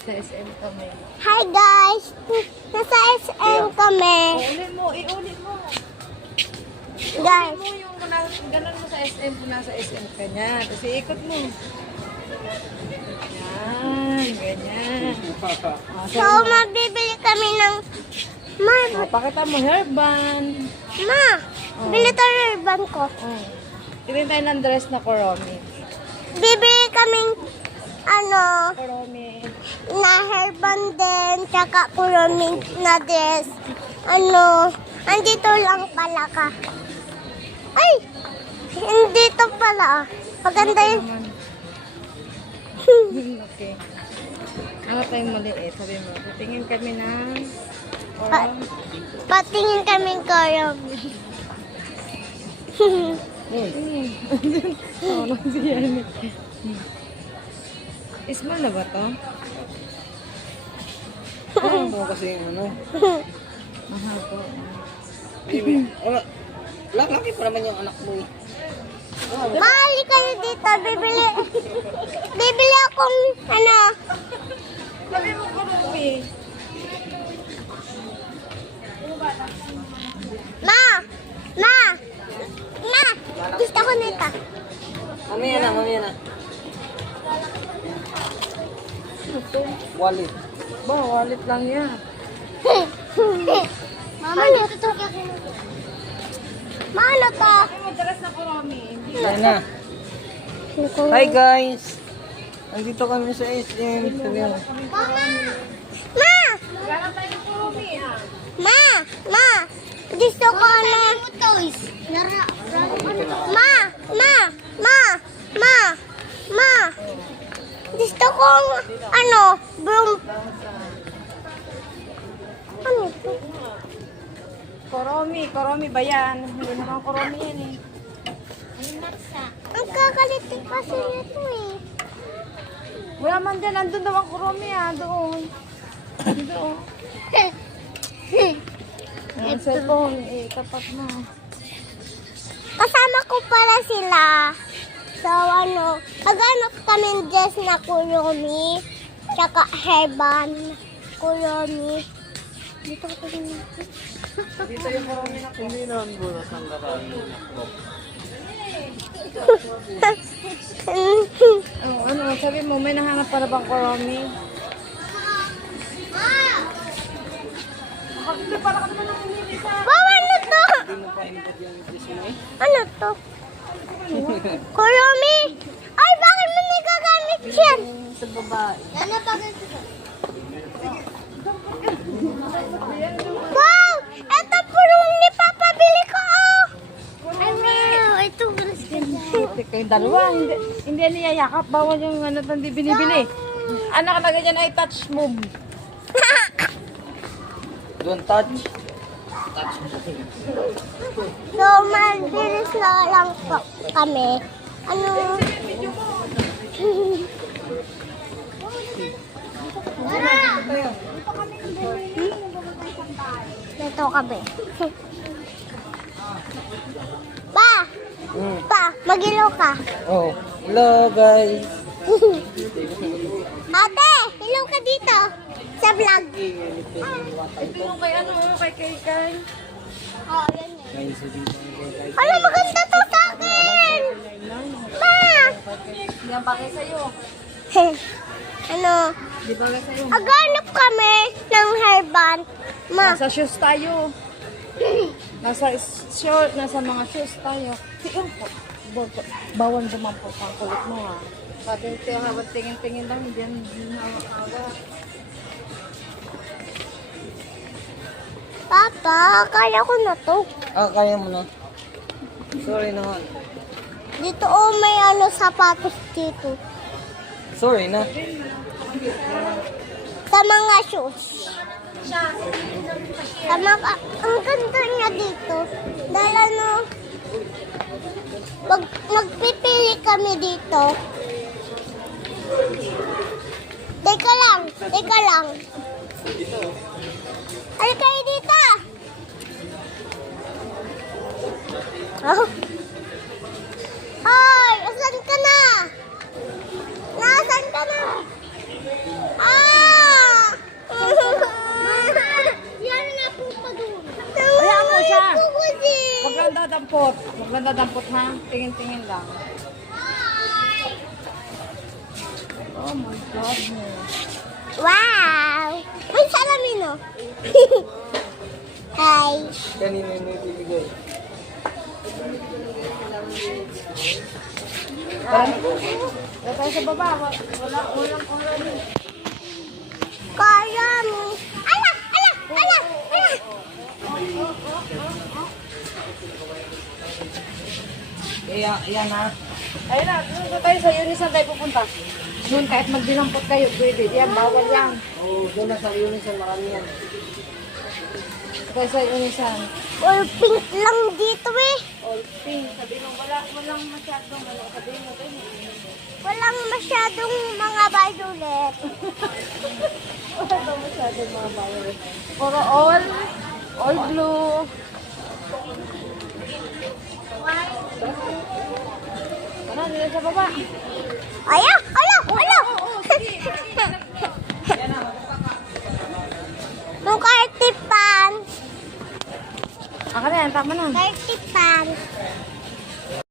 Nasa SM kami. Hi guys! Nasa SM kami. Iulit mo. Guys, Mo yung ganun mo sa SM kung nasa SM ka niya. Tapos ikot mo. Yan, ganyan. so mabibili kami ng... Ma, Pakita mo hairband. bili tayo ng ribbon ko. Oh. Tingin tayo ng dress na Kuromi. Bibili kaming Kuromi. na hairband din, tsaka puroming na dress. Andito lang pala ka. Ay! Hindi to pala. Maganda yun. Okay. Ano tayong maliit? Sabi mo, tingin kami ng Patingin kaming kuromi. ano siya ni? Small na ba to? Ano kasi yung ano? Mahal po. Laki pa naman yung anak mo eh. Mahali kayo dito. Bibili akong Sabi mo Kuromi. Ma! Gusto ko nito. Mamaya na. Wallet. Ba, wallet lang yan. Mama, dito to. Ma, ano to? Ay, madalas na Kuromi. Hindi. Ayan na. Hi guys! Nandito kami sa SM. Sabi mo. Ma! Wala tayo ng Kuromi ah. Ma! Gusto ko toys. Ma! Gusto ko broom. Ano ito? Kuromi ba yan? Hindi naman Kuromi yan eh. Ang kakalitin kasi nito eh. Wala man dyan, andun daw ang Kuromi ah, doon. Doon. Ang cellphone, tapat mo. Kasama ko pala sila. So naghanap kami dress na kuromi. Tsaka hairband. Kuromi. Dito ko din. Dito yung Kuromi na Hindi naman buras ang laran. sabi mo, may nahanap para bang Kuromi? Wow, ano to? Hindi mo pa input yung dress mo eh. Ano to? Kuromi! Ay, bakit mo nagagamit yan? Sa babae. Ano pa ganito? Wow! Ito puro ni papabili ko, oh! Ano? Ito, gulas ganda. Kayong dalawa, hindi niyayakap. Bawal yung hindi binibili. Anak na ganyan ay touch move. Don't touch. So, mabilis na lang po kami. Dito kami. Pa, mag-ilaw ka. Oh, hello guys. Ate, ilaw ka dito. Sa vlog. Ito yung kay. Oh, yan yun. Guys, dito guys. Ano, maganda to sa akin! Ma! Yan bagay sa'yo. Di bagay sa'yo. Aghanap kami ng hairband. Ma, Nasa shoes tayo. Nasa short, nasa mga shoes tayo. Bawal dumampot ang kulit mo ha. Sabi ito habang tingin-tingin lang, hindi yan hawak-hawak. Papa, kaya ko na to. Kaya mo na. Sorry naman. Dito may sapatos dito. Sorry na. Sa mga shoes. Ang ganda niya dito. Dahil magpipili kami dito. Teka lang. Ay, kayo dito. Oh. Ay, asan ka na? Nasaan ka na? Ah! Huwag lang dadampot ha. Tingin-tingin lang. Oh my goodness. Wow! May salamin, oh. Hi. Kanina yung bibigay. Wala tayo sa baba. Walang oras. Kaya mo. Ala! Ala! Ala! Ala! Yan ha. Ayun na, doon tayo sa Unison tayo pupunta. Doon kahit magdinampot kayo, pwede. Yan, bawal yan. Oo, doon na sa Unison, marami yan. Tayo sa Unison. All pink lang dito, eh. All pink. Sabi mo, walang masyadong. Sabi mo, Walang masyadong mga violet. wala masyadong mga bawal. Puro all blue. Ano, nila sa baba. Ayaw! Ayaw! Ayaw! Yung cartipan. Aka na yan, tama na. Cartipan.